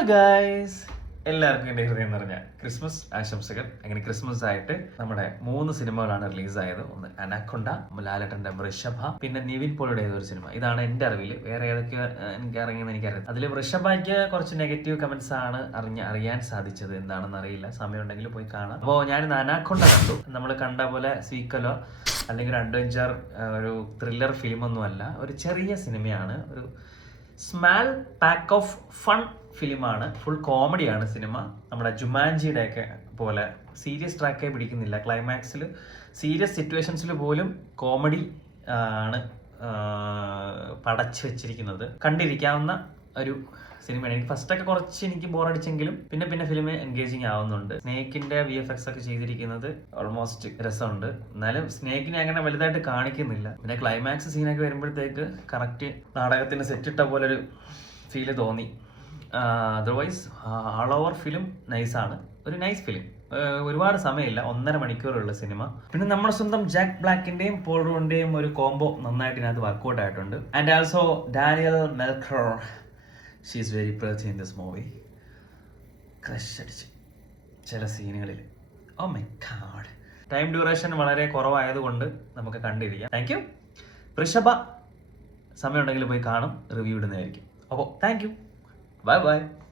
Hello guys, എല്ലാവർക്കും എൻ്റെ ഹൃദയം നിറഞ്ഞ ക്രിസ്മസ് ആശംസകൾ. അങ്ങനെ ക്രിസ്മസ് ആയിട്ട് നമ്മുടെ 3 സിനിമകളാണ് റിലീസായത്. ഒന്ന് അനാക്കൊണ്ട, ലാലേട്ടൻ്റെ വൃഷഭ, പിന്നെ നിവിൻ പോളിയുടെ ഏതൊരു സിനിമ. ഇതാണ് എൻ്റെ അറിവിൽ. വേറെ ഏതൊക്കെ എനിക്ക് അറിയുമെന്ന് എനിക്കറിയാം. അതിൽ വൃഷഭയ്ക്ക് കുറച്ച് നെഗറ്റീവ് കമന്റ്സ് ആണ് അറിയാൻ സാധിച്ചത്. എന്താണെന്ന് അറിയില്ല, സമയമുണ്ടെങ്കിൽ പോയി കാണാം. അപ്പോൾ ഞാനിന്ന് അനാക്കൊണ്ട കണ്ടു. നമ്മൾ കണ്ട പോലെ സീക്വലോ അല്ലെങ്കിൽ ഒരു അഡ്വഞ്ചർ ഒരു ത്രില്ലർ ഫിലിമൊന്നുമല്ല, ഒരു ചെറിയ സിനിമയാണ്. ഒരു സ്മാൾ പാക്ക് ഓഫ് ഫൺ ഫിലിമാണ്. ഫുൾ കോമഡിയാണ് സിനിമ. നമ്മുടെ ജുമാൻജിയുടെ ഒക്കെ പോലെ സീരിയസ് ട്രാക്കേ പിടിക്കുന്നില്ല. ക്ലൈമാക്സിൽ സീരിയസ് സിറ്റുവേഷൻസിൽ പോലും കോമഡി ആണ് പടച്ചു വെച്ചിരിക്കുന്നത്. കണ്ടിരിക്കാവുന്ന ഒരു സിനിമയാണ്. എനിക്ക് ഫസ്റ്റൊക്കെ കുറച്ച് എനിക്ക് ബോറടിച്ചെങ്കിലും പിന്നെ ഫിലിം എൻഗേജിങ് ആവുന്നുണ്ട്. സ്നേക്കിന്റെ VFX ഒക്കെ ചെയ്തിരിക്കുന്നത് ഓൾമോസ്റ്റ് രസമുണ്ട്. എന്നാലും സ്നേക്കിനെ അങ്ങനെ വലുതായിട്ട് കാണിക്കുന്നില്ല. പിന്നെ ക്ലൈമാക്സ് സീനൊക്കെ വരുമ്പോഴത്തേക്ക് കറക്റ്റ് നാടകത്തിന് സെറ്റിട്ട പോലെ ഒരു ഫീല് തോന്നി. അതർവൈസ് ആൾ ഓവർ ഫിലിം നൈസാണ്. ഒരു നൈസ് ഫിലിം. ഒരുപാട് സമയമില്ല, 1.5 മണിക്കൂറുള്ള സിനിമ. പിന്നെ നമ്മുടെ സ്വന്തം ജാക്ക് ബ്ലാക്കിന്റെയും പോൾ റൂണിന്റെയും ഒരു കോംബോ നന്നായിട്ട് ഇതിനകത്ത് വർക്ക്ഔട്ട് ആയിട്ടുണ്ട്. And also Daniel Melker, she is very pretty in this movie. Crush അടിച്ച് ചില സീനുകളിൽ. Oh my God. Time duration വളരെ കുറവായതുകൊണ്ട് നമുക്ക് കണ്ടിരിക്കാം. Thank you. വൃഷഭ സമയമുണ്ടെങ്കിൽ പോയി കാണും, റിവ്യൂ ഇടുന്നതായിരിക്കും. അപ്പോൾ താങ്ക് യു. Bye bye.